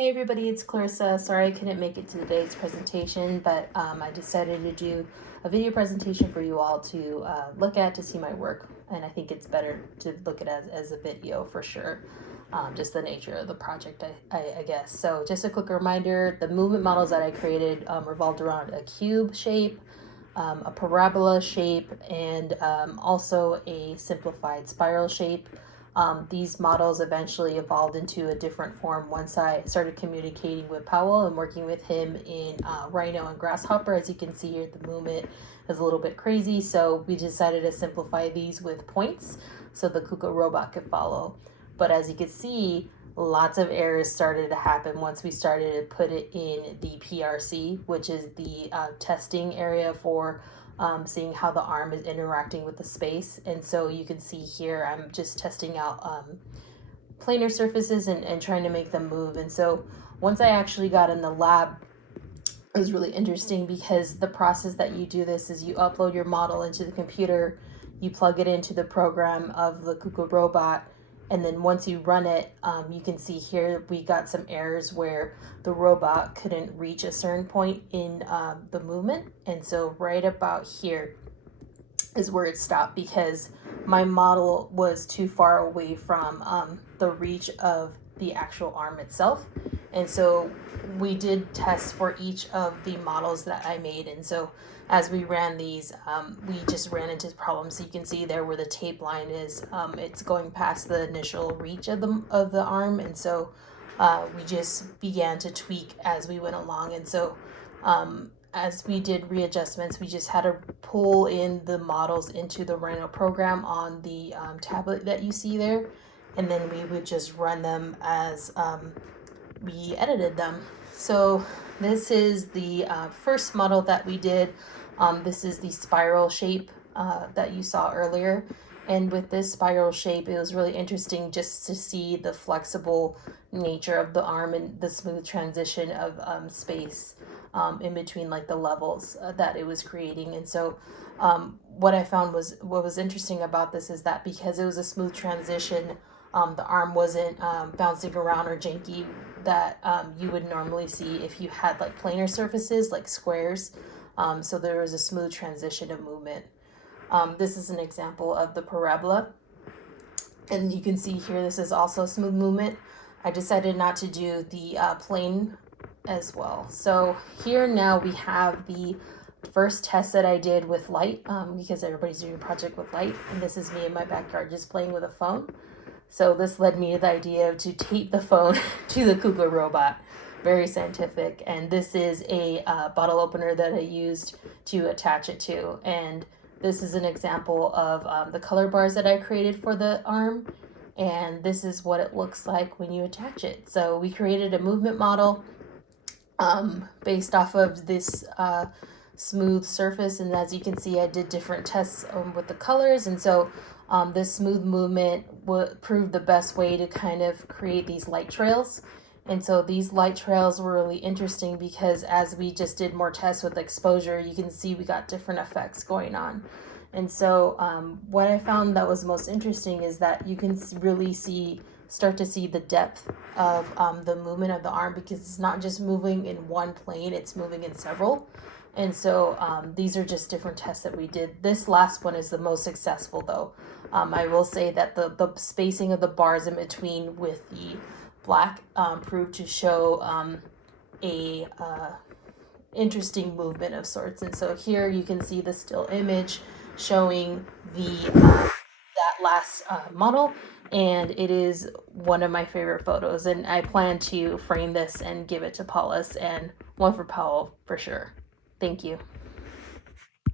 Hey everybody, it's Clarissa. Sorry I couldn't make it to today's presentation, but I decided to do a video presentation for you all to look at to see my work. And I think it's better to look at it as a video for sure. Just the nature of the project, I guess. So just a quick reminder, the movement models that I created revolved around a cube shape, a parabola shape, and also a simplified spiral shape. These models eventually evolved into a different form once I started communicating with Powell and working with him in Rhino and Grasshopper. As you can see here, the movement is a little bit crazy, so we decided to simplify these with points so the Kuka Robot could follow. But as you can see, lots of errors started to happen once we started to put it in the PRC, which is the testing area for seeing how the arm is interacting with the space. And so you can see here, I'm just testing out planar surfaces and trying to make them move. And so once I actually got in the lab, it was really interesting because the process that you do this is you upload your model into the computer, you plug it into the program of the Kuka Robot, and then once you run it, you can see here we got some errors where the robot couldn't reach a certain point in the movement. And so right about here is where it stopped because my model was too far away from the reach of the actual arm itself. And so we did tests for each of the models that I made. And so as we ran these, we just ran into problems. So you can see there where the tape line is, it's going past the initial reach of the arm. And so we just began to tweak as we went along. And so as we did readjustments, we just had to pull in the models into the Rhino program on the tablet that you see there. And then we would just run them as we edited them. So this is the first model that we did. This is the spiral shape that you saw earlier. And with this spiral shape, it was really interesting just to see the flexible nature of the arm and the smooth transition of space in between like the levels that it was creating. And so what I found was, what was interesting about this is that because it was a smooth transition, the arm wasn't bouncing around or janky that you would normally see if you had like planar surfaces like squares. So there was a smooth transition of movement. This is an example of the parabola. And you can see here, this is also smooth movement. I decided not to do the plane as well. So here now we have the first test that I did with light because everybody's doing a project with light. And this is me in my backyard just playing with a phone. So this led me to the idea to tape the phone to the Kuka Robot. Very scientific. And this is a bottle opener that I used to attach it to. And this is an example of the color bars that I created for the arm. And this is what it looks like when you attach it. So we created a movement model based off of this smooth surface. And as you can see, I did different tests with the colors. And so this smooth movement proved the best way to kind of create these light trails. And so these light trails were really interesting because as we just did more tests with exposure, you can see we got different effects going on. And so what I found that was most interesting is that you can really start to see the depth of the movement of the arm because it's not just moving in one plane, it's moving in several. And so these are just different tests that we did. This last one is the most successful though. I will say that the spacing of the bars in between with the black proved to show a interesting movement of sorts. And so here you can see the still image showing the that last model, and it is one of my favorite photos, and I plan to frame this and give it to Paulus and one for Powell for sure. Thank you.